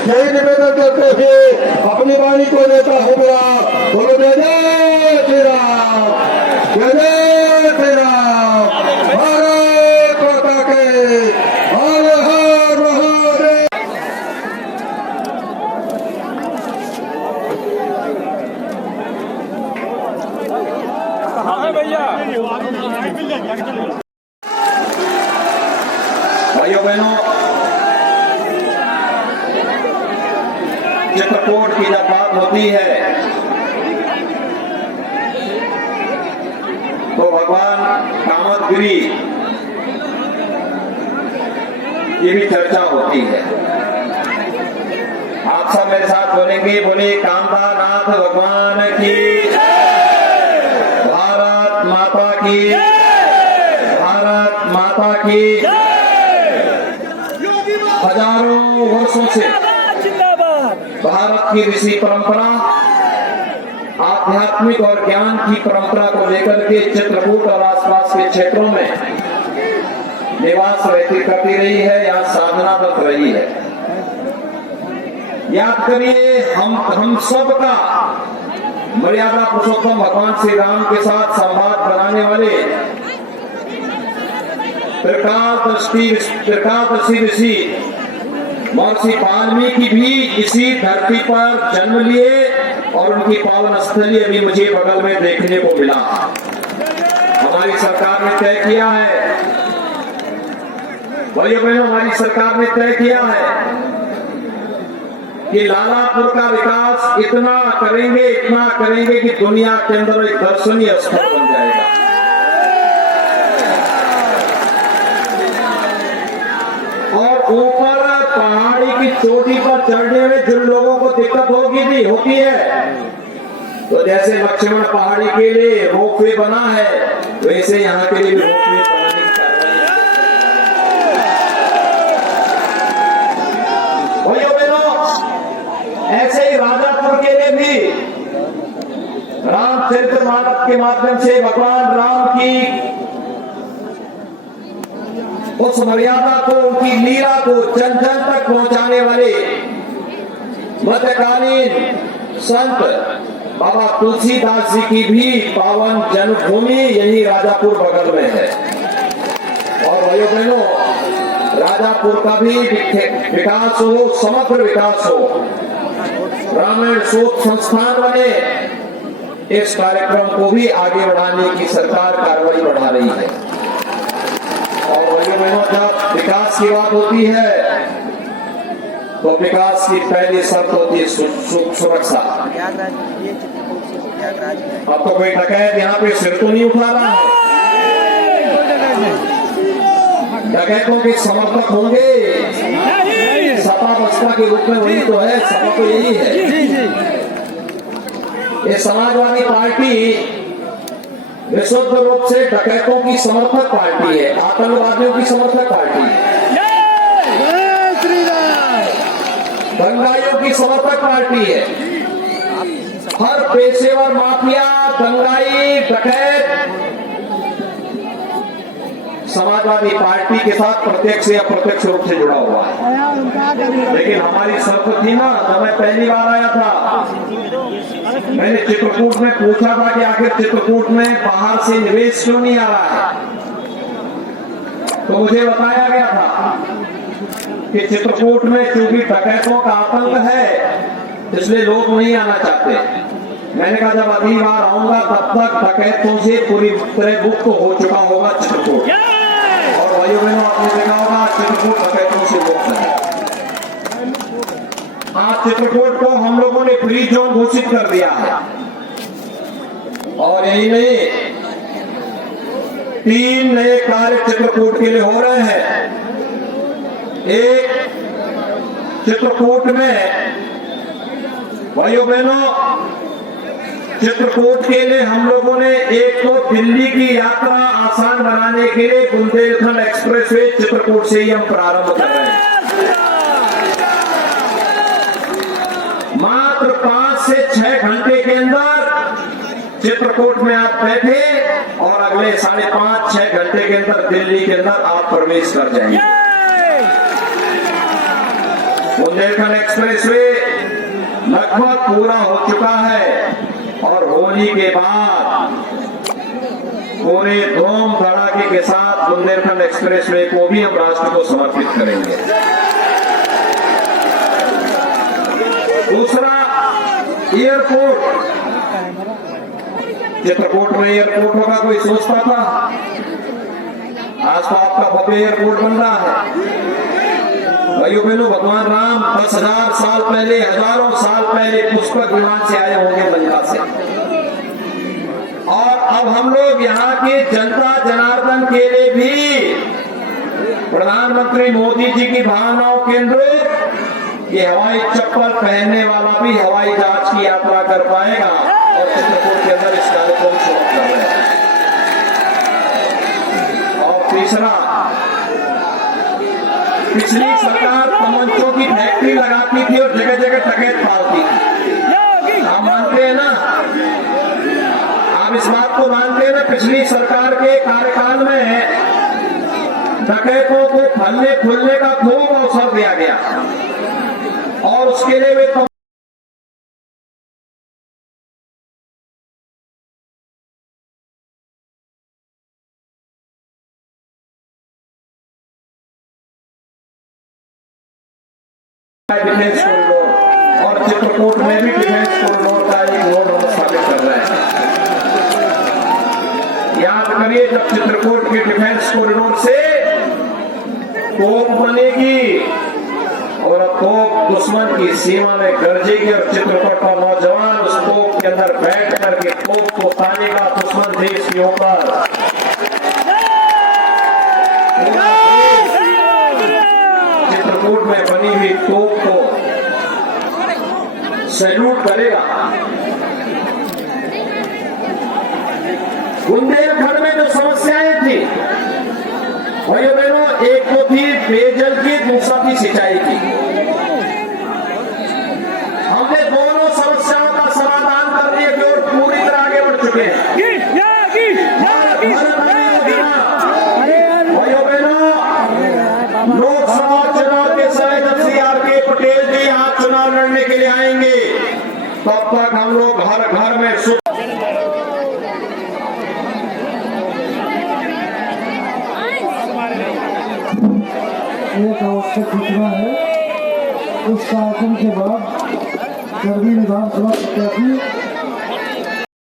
यही निवेदन करते हुए अपनी वाणी को लेता हूँ मेरा। बोलो जय जय श्री राम, जय जय श्री राम। भारत माता के हर हर महादेव। भाइयों बहनों, चित्रकूट की जब बात होती है तो भगवान कामदगिरी की भी चर्चा होती है। आप सब मेरे साथ बोलेंगे, बोले कामदानाथ भगवान की, भारत माता की, भारत माता की। हजारों वर्षों से भारत की ऋषि परंपरा, आध्यात्मिक और ज्ञान की परंपरा को लेकर के चित्रकूट और आसपास के क्षेत्रों में निवास करती रही है, यहाँ साधनारत रही है। याद करिए, हम सब का मर्यादा पुरुषोत्तम भगवान श्री राम के साथ संवाद बनाने वाले त्रिकालदर्शी ऋषि महर्षि वाल्मीकि भी इसी धरती पर जन्म लिए और उनकी पावन स्थली अभी मुझे बगल में देखने को मिला। हमारी सरकार ने तय किया है, भाइयों बहनों, हमारी सरकार ने तय किया है कि लालापुर का विकास इतना करेंगे कि दुनिया के अंदर एक दर्शनीय स्थल बन जाएगा। और ऊपर पहाड़ी की चोटी पर चढ़ने में जिन लोगों को दिक्कत होती है, तो जैसे लक्ष्मण पहाड़ी के लिए रोपवे बना है, वैसे यहाँ के लिए रोपवे बनाने की कार्रवाई। भाइयों बहनों, ऐसे ही राजापुर के लिए भी रामचरितमानस के माध्यम से भगवान राम की उस मर्यादा को, उनकी लीला को जन जन तक पहुंचाने वाले मध्यकालीन संत बाबा तुलसीदास जी की भी पावन जन्मभूमि यही राजापुर बगल में है। और भाइयों बहनों, राजापुर का भी विकास हो, समग्र विकास हो, रामायण शोध संस्थान बने, इस कार्यक्रम को भी आगे बढ़ाने की सरकार कार्रवाई बढ़ा रही है। और भाइयों बहनों, जब विकास की बात होती है तो विकास की पहली शर्त होती है सुरक्षा। अब तो कोई डकैत यहाँ पे सिर तो नहीं उठा रहा है। डकैतों के समर्थक होंगे, सपा बसपा के रूप में वही तो है, सपा तो यही है। ये समाजवादी पार्टी विशुद्ध रूप से डकैतों की समर्थक पार्टी है, आतंकवादियों की समर्थक पार्टी है, दंगाइयों की समर्थक पार्टी है। हर पेशेवर माफिया, दंगाई, डकैत समाजवादी पार्टी के साथ प्रत्यक्ष या अप्रत्यक्ष रूप से जुड़ा हुआ है। लेकिन हमारी शर्त थी ना, जब मैं पहली बार आया था, मैंने चित्रकूट में पूछा था कि आखिर चित्रकूट में बाहर से निवेश क्यों नहीं आ रहा है, तो मुझे बताया गया था कि चित्रकूट में चूंकि डकैतों का आतंक है, इसलिए लोग नहीं आना चाहते। मैंने कहा जब अगली बार आऊंगा तब तक डकैतों से पूरी तरह मुक्त हो चुका होगा चित्रकूट। और भाइयों बहनों, आपने देखा होगा चित्रकूट डकैतों से मुक्त है। आज चित्रकूट को हम लोगों ने फ्री जोन घोषित कर दिया है। और यही नहीं, 3 नए कार्य चित्रकूट के लिए हो रहे हैं। एक, चित्रकूट में भाइयों बहनों, चित्रकूट के लिए हम लोगों ने एक तो दिल्ली की यात्रा आसान बनाने के लिए बुंदेलखंड एक्सप्रेसवे चित्रकूट से ही हम प्रारंभ कर रहे हैं। मात्र 5 से 6 घंटे के अंदर चित्रकूट में आप बैठे और अगले 5.5-6 घंटे के अंदर दिल्ली के अंदर आप प्रवेश कर जाएंगे। वो बुंदेलखंड एक्सप्रेसवे लगभग पूरा हो चुका है और होली के बाद पूरे धूम धड़ाके के साथ बुंदेलखंड एक्सप्रेसवे को भी हम राष्ट्र को समर्पित करेंगे। दूसरा, एयरपोर्ट। चित्रकूट में एयरपोर्ट होगा कोई सोचता था? आज तो आपका भव्य एयरपोर्ट बन रहा है। भाइयों बहनों, भगवान राम 10,000 साल पहले, हजारों साल पहले पुष्पक विमान से आए होंगे लंका से, और अब हम लोग यहाँ के जनता जनार्दन के लिए भी प्रधानमंत्री मोदी जी की भावनाओं के अनुरूप ये हवाई चप्पल पहनने वाला भी हवाई जहाज की यात्रा कर पाएगा और चित्रकूट के अंदर इस कार्यक्रम को कर रहे हैं। और तीसरा, पिछली सरकार तमंचों की फैक्ट्री लगाती थी और जगह जगह डकैत पालती थी। आप मानते हैं ना? आप इस बात को मानते हैं ना? पिछली सरकार के कार्यकाल में डकैतों को फलने फूलने का खूब अवसर दिया गया और उसके लिए वे डिफेंस कॉरिडोर और चित्रकूट में भी डिफेंस कॉरिडोर का एक रोड स्थापित कर रहे हैं। याद करिए, जब चित्रकूट के डिफेंस कॉरिडोर से तोप बनेगी और तोप दुश्मन की सीमा में गरजेगी और चित्रकूट का नौजवान उस तोप के अंदर बैठ करके तोप को तानेगा दुश्मन देश के ऊपर। चित्रकूट में बनी हुई तोप को सैल्यूट करेगा। बुंदेलखंड में जो समस्याएं थी भाइयों बहनों, एक तो थी पेयजल की, दूसरा थी सिंचाई की। हमने दोनों समस्याओं का समाधान कर दिया कि और पूरी तरह आगे बढ़ चुके हैं। भाइयों बहनों, लोकसभा चुनाव के समय जब CRK पटेल जी यहाँ चुनाव लड़ने के लिए आएंगे, तब तक हम लोग घर घर में एक आवश्यक सूचना है। इस कार्यक्रम के बाद कर्मी विधानसभा प्रत्याशी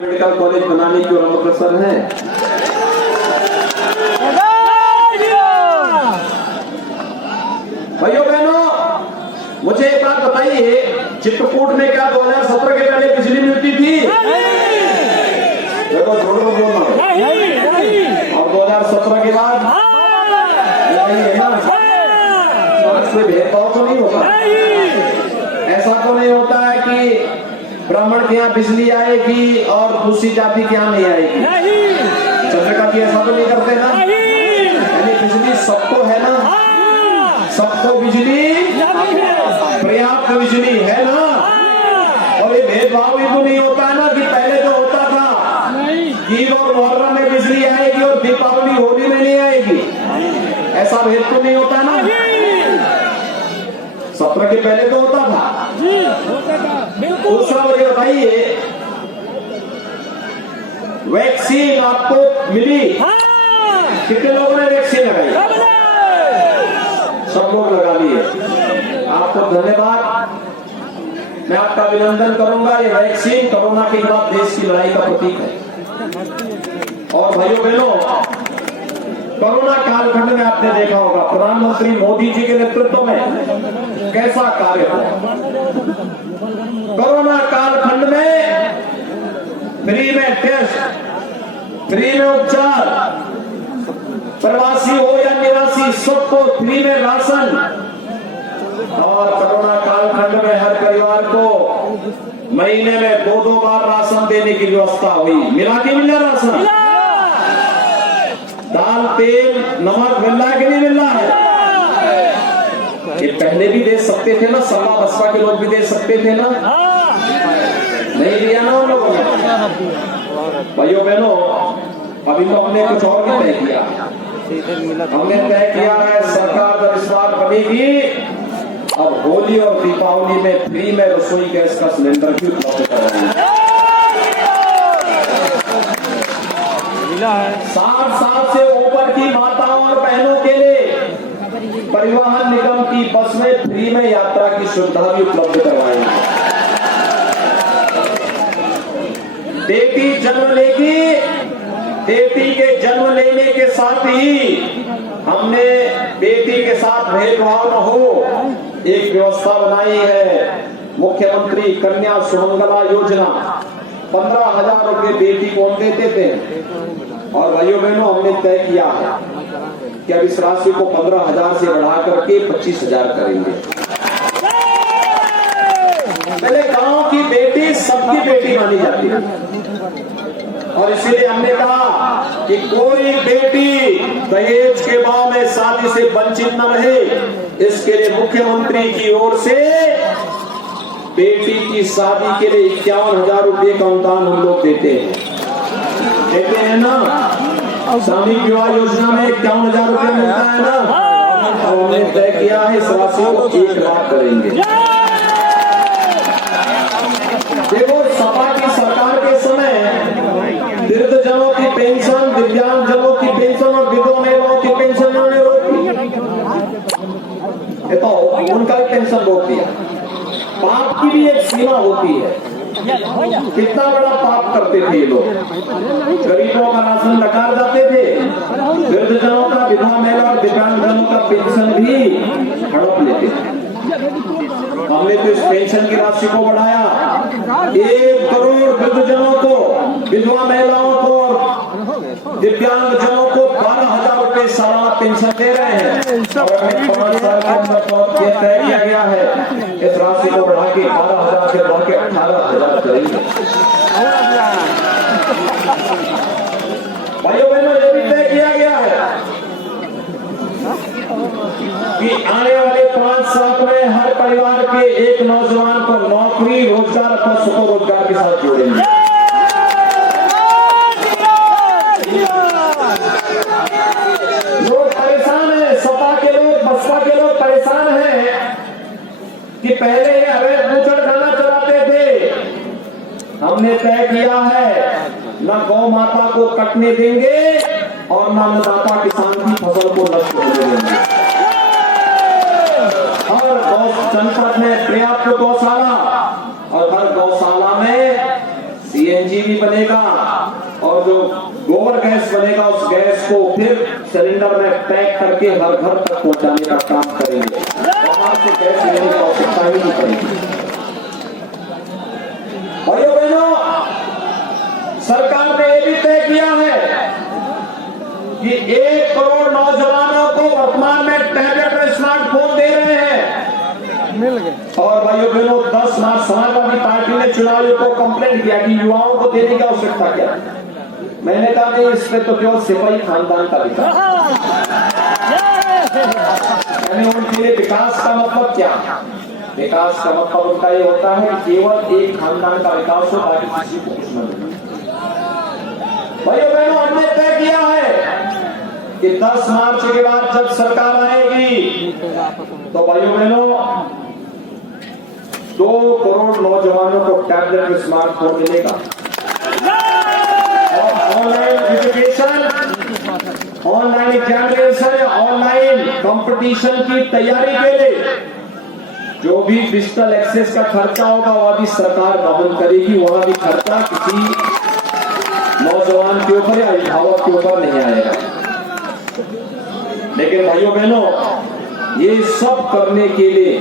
मेडिकल कॉलेज बनाने की ओर हम अग्रसर हैं। भाइयों बहनों, मुझे एक बात बताइए, चित्रकूट में क्या 2017 के पहले बिजली मिलती थी? देखो जोड़ो बोलना। और 2017 के बाद नहीं है ना? कोई भेदभाव तो नहीं होता? ऐसा तो नहीं होता है कि ब्राह्मण के यहाँ बिजली आएगी और दूसरी जाति के यहाँ नहीं आएगी? चंद्रिका की ऐसा तो नहीं करते ना? यानी बिजली सबको है ना? सबको बिजली, पर्याप्त बिजली है ना? और ये भेदभाव भी तो नहीं होता है ना कि पहले जो होता था ईद और मुहर्रम में बिजली आएगी और दीपावली होली में नहीं आएगी? ऐसा भेद तो नहीं होता ना? 17 के पहले तो होता था। दूसरा मुझे बताइए, वैक्सीन आपको मिली? कितने लोगों ने वैक्सीन लगाई? सब लोग लगा लिए। आपको धन्यवाद, मैं आपका अभिनंदन करूंगा। ये वैक्सीन कोरोना के खिलाफ देश की लड़ाई का प्रतीक है। और भाइयों बहनों, कोरोना कालखंड में आपने देखा होगा प्रधानमंत्री मोदी जी के नेतृत्व में कैसा कार्य हुआ। कोरोना कालखंड में फ्री में टेस्ट, फ्री में उपचार, प्रवासी हो या निवासी सबको फ्री में राशन, और कोरोना कालखंड में हर परिवार को महीने में 2-2 बार राशन देने की व्यवस्था हुई। मिला कि मिला राशन? दाल, तेल, नमक मिल रहा है कि नहीं मिल रहा है? ये पहले भी दे सकते थे ना, सपा बसपा के लोग भी दे सकते थे ना? नहीं दिया ना उन लोगों ने। भाइयों बहनों, अभी तो हमने कुछ और भी तय किया। हमने तय किया है, सरकार जब इस बार बनेगी अब होली और दीपावली में फ्री में रसोई गैस का सिलेंडर भी उपलब्ध कराएंगे। 60 साल से ऊपर की माताओं और बहनों के लिए परिवहन निगम की बस में फ्री में यात्रा की सुविधा भी उपलब्ध करवाएंगे। बेटी जन्म लेगी, बेटी के जन्म लेने के साथ ही हमने बेटी के साथ भेदभाव न हो एक व्यवस्था बनाई है। मुख्यमंत्री कन्या सुमंगला योजना 15,000 रुपए बेटी को हम देते थे और भाइयों बहनों हमने तय किया है कि अब इस राशि को 15,000 से बढ़ा करके 25,000 करेंगे। पहले गांव की बेटी सबकी बेटी मानी जाती है और इसीलिए हमने कहा कि कोई बेटी दहेज के भाव में शादी से वंचित न रहे, इसके लिए मुख्यमंत्री की ओर से बेटी की शादी के लिए 51,000 रुपए का अनुदान हम लोग देते हैं ना। सामूहिक विवाह योजना में 51,000 रुपए मिलता है ना। अब हमने तय किया है इस राशि को 1 लाख करेंगे। देखो सपा की सरकार के समय वृद्धजनों की पेंशन, दिव्यांगजनों की पेंशन और विधवा महिलाओं की पेंशन उन्होंने रोक दी, तो उनका भी पेंशन रोक दिया। पाप की भी एक सीमा होती है, कितना बड़ा पाप करते थे ये लोग। गरीबों का राशन नकार जाते थे, वृद्धजनों का, विधवा महिला और दिव्यांगजनों का पेंशन भी हड़प लेते थे। हमने तो इस पेंशन की राशि को बढ़ाया, 1 करोड़ वृद्धजनों को, विधवा महिलाओं को और दिव्यांगजनों को 12,000 रुपए सालाना पेंशन दे रहे हैं और 5 साल के अंदर यह तय किया गया है इस राशि को बढ़ा के 12,000 से बढ़ा के 18,000 करेंगे। भाइयों बहनों ये भी तय किया गया है कि आने वाले 5 साल में हर परिवार के एक नौजवान को नौकरी, रोजगार अथवा स्वरोजगार के साथ जोड़ेंगे। लोग परेशान हैं, सपा के लोग, बसपा के लोग परेशान हैं कि पहले ये अवैध बूचड़ खाना चलाते थे। हमने तय किया है न गौ माता को कटने देंगे और न अन्नदाता किसान की फसल को नष्ट होने देंगे। हर जनपद में पर्याप्त गौशाला और हर गौशाला में सीएनजी भी बनेगा और जो गोबर गैस बनेगा उस गैस को फिर सिलेंडर में पैक करके हर घर तक पहुंचाने का काम करेंगे। बाहर से गैस लेने की आवश्यकता ही नहीं पड़ेगी। भाइयों बहनों, सरकार ने यह भी तय किया है कि 1 करोड़ नौजवानों को वर्तमान में टैबलेट और स्मार्टफोन दे रहे हैं। मिल गए। और भाइयों बहनों 10 मार्च समाजवादी पार्टी ने चुनाव आयोग को कंप्लेंट किया कि युवाओं को देने की आवश्यकता क्या है। मैंने कहा नहीं, इसमें तो केवल सिपाही खानदान का विकास, यानी उनके लिए विकास का मतलब क्या? विकास का मतलब उनका ये होता है कि केवल एक खानदान का विकास हो, बाकी किसी को कुछ न मिले। भाइयों बहनों हमने तय किया है कि 10 मार्च के बाद जब सरकार आएगी तो भाइयों बहनों 2 करोड़ नौजवानों को टैबलेट और स्मार्टफोन मिलेगा और online education, online examination, online competition की तैयारी के लिए जो भी डिजिटल एक्सेस का खर्चा होगा वह भी सरकार वहन करेगी। वहां भी खर्चा किसी नौजवान के ऊपर या अभिभावक के ऊपर नहीं आएगा। लेकिन भाइयों बहनों ये सब करने के लिए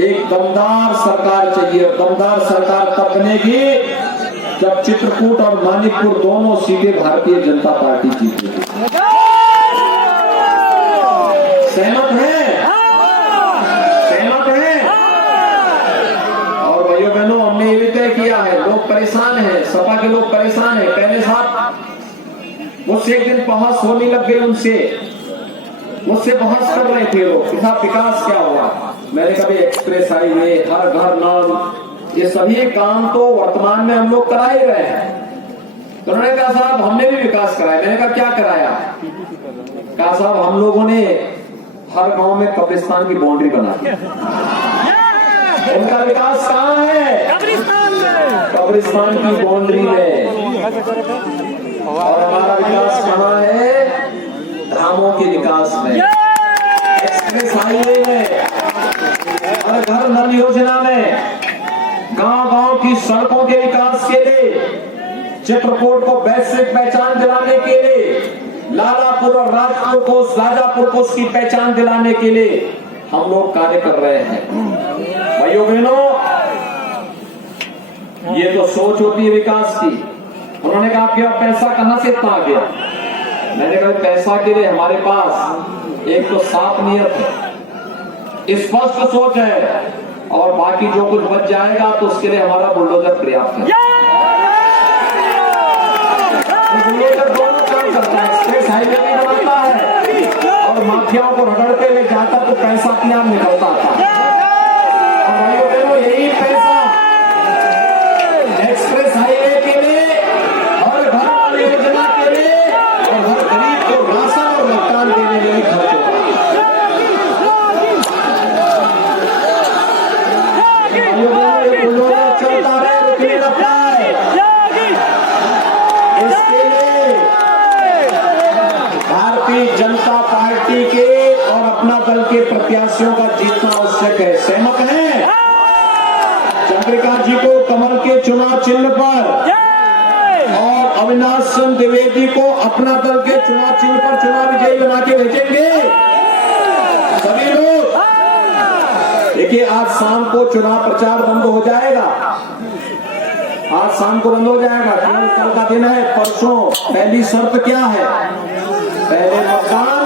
एक दमदार सरकार चाहिए। दमदार सरकार तब बनेगी जब चित्रकूट और मानिकपुर दोनों सीटें भारतीय जनता पार्टी जीतेगी। सहमत हैं? सहमत हैं? और भाइयों बहनों हमने ये भी तय किया है, लोग परेशान हैं, सपा के लोग परेशान हैं। पहले साहब मुझसे एक दिन बहस होने लग गई, मुझसे बहस कर रहे थे लोग कि साहब विकास क्या हुआ। मैंने कभी एक्सप्रेस हाईवे, हर घर नल, ये सभी काम तो वर्तमान में हम लोग करा ही रहे हैं। तो उन्होंने कहा साहब हमने भी विकास कराया। मैंने कहा क्या कराया? कहा साहब हम लोगों ने हर गांव में कब्रिस्तान की बाउंड्री बना दी। उनका विकास कहाँ है? कब्रिस्तान की बाउंड्री में। और हमारा विकास कहाँ है? धामों के विकास में, एक्सप्रेस हाईवे में, हर घर नल योजना में, गांव-गांव की सड़कों के विकास के लिए, चित्रकूट को वैश्विक पहचान दिलाने के लिए, लालापुर और राजपुर को, राजापुर को उसकी पहचान दिलाने के लिए हम लोग कार्य कर रहे हैं। भाइयों बहनों, ये तो सोच होती है विकास की। उन्होंने कहा आपके पास पैसा कहां से इतना आ गया? मैंने कहा पैसा के लिए हमारे पास एक तो साफ नियत है, स्पष्ट सोच है, और बाकी जो कुछ बच जाएगा तो उसके लिए हमारा बुलडोजर पर्याप्त है। बुलडोजर दोनों काम करता है, एक्सप्रेस हाईवे भी बनाता है और माफियाओं को रगड़ते हुए जाता तो पैसा क्या निकलता था। और भाइयों बहनों, यही पैसा एक्सप्रेस हाईवे के लिए, हर घर वाली योजना के लिए और हर गरीब को राशन और मकान देने के लिए खर्च होगा। भाइयों बहनों, ये बुलडोजर चलता रहे, रुकने न पाए, इसके लिए भारतीय जनता पार्टी के और अपना दल के प्रत्याशियों का जीतना आवश्यक है। सहमत हैं? चंद्रिका जी को कमल के चुनाव चिन्ह पर और अविनाश चंद्र द्विवेदी को अपना दल के चुनाव चिन्ह पर चुनाव विजयी बना के भेजेंगे सभी लोग। देखिए, आज शाम को चुनाव प्रचार बंद हो जाएगा, आज शाम को बंद हो जाएगा, कल का दिन है, परसों पहली शर्त क्या है? पहले मतदान